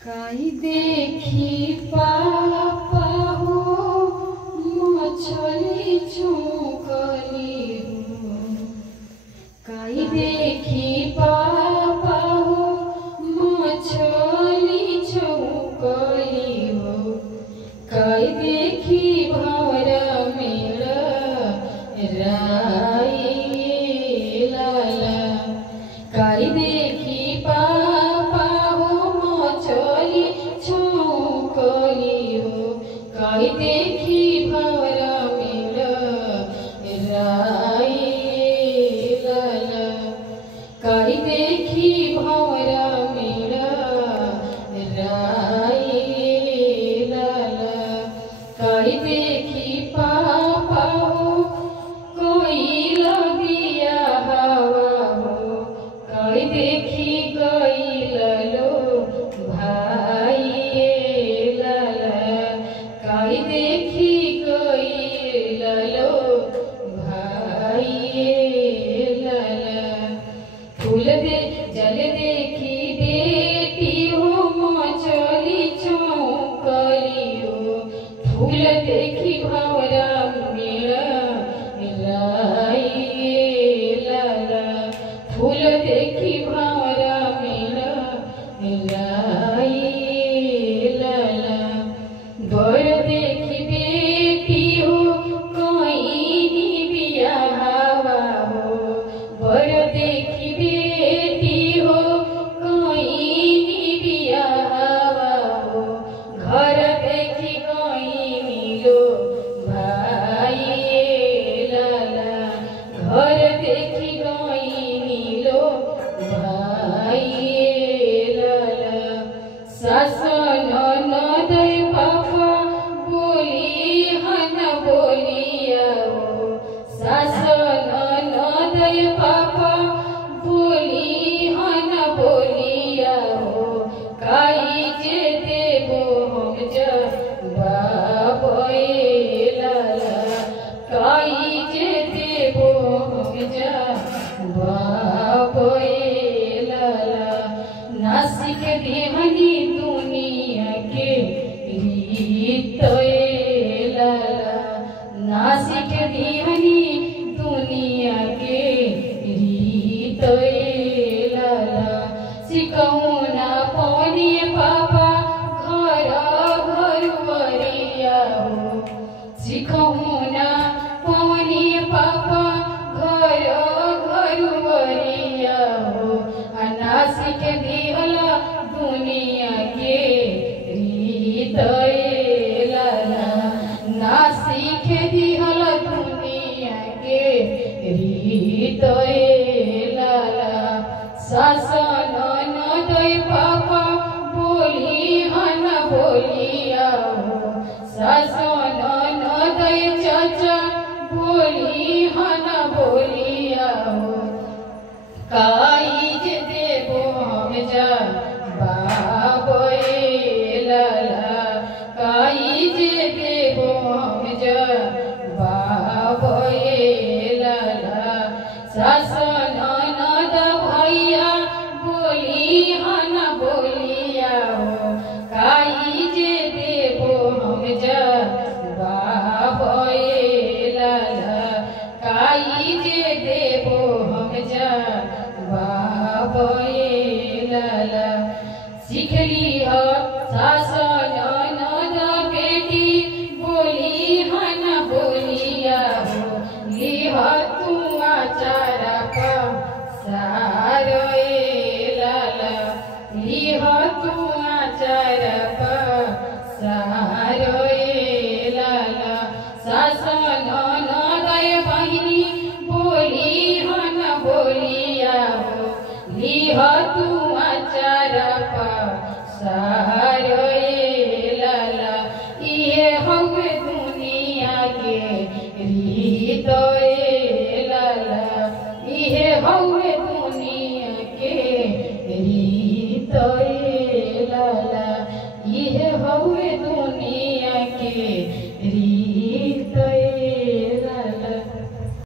काई देखी पापा हो मछली चुकली हो, काई देखी पापा हो मछली चुकली हो, काई देखी भंवरा मेरा राई लाला, काई देखी पापा हो मछली चुकली हो, काई देखी भंवरा मेरा राई लाला, काई देखी भंवरा मेरा राई लाला, काई देखी पापा हो कोई लगिया हवा हो, काई देखी गई ललो भाई लाला, काई देखी गई ललो भाई लाला, फूल दे जल देखी बेटी हो मछली चौकली हो, फूल देखी भंवरा मेरा राई लाला, फूल देखी भंवरा मेरा राई लाला, बर देखी बेटी हो कोई बिया हवा हो, बर देखी बेटी हो कोई बिया हवा हो, घर देखी कोई मिलो भाई लाला, घर देखी कोई मिलो भाई लाला, सास ननद पापा बोली हन बोलिया हो, सास ननद पापा बोली हन बोलिया हो, काई जे देबो हम जवाब लाला, काई जे देबो हम जवाब लाला, नासिक देहनी दुनिया के रीत लाला, नासिक देहनी दुनिया के रीत लाला, सिकहु ना पवनी पापा घर घर वरिया हो, सिकहु ना पवनी पापा घर घर वरिया हो, नासिक दिहला दुनिया के रीत लाला, नासिक दिहला दुनिया के रीत लाला, सास ननद पापा बोली हन बोलिया हो, सास ननद चाचा बोली हन बोलिया हो, काई जे देबो हम जवाब लाला, काई जे देबो हम जवाब लाला, सास ननद भैया बोली हन बोलिया हो, काई जे देबो हम जवाब लाला, काई जे देबो हम जवाब लाला, सिखली हो सास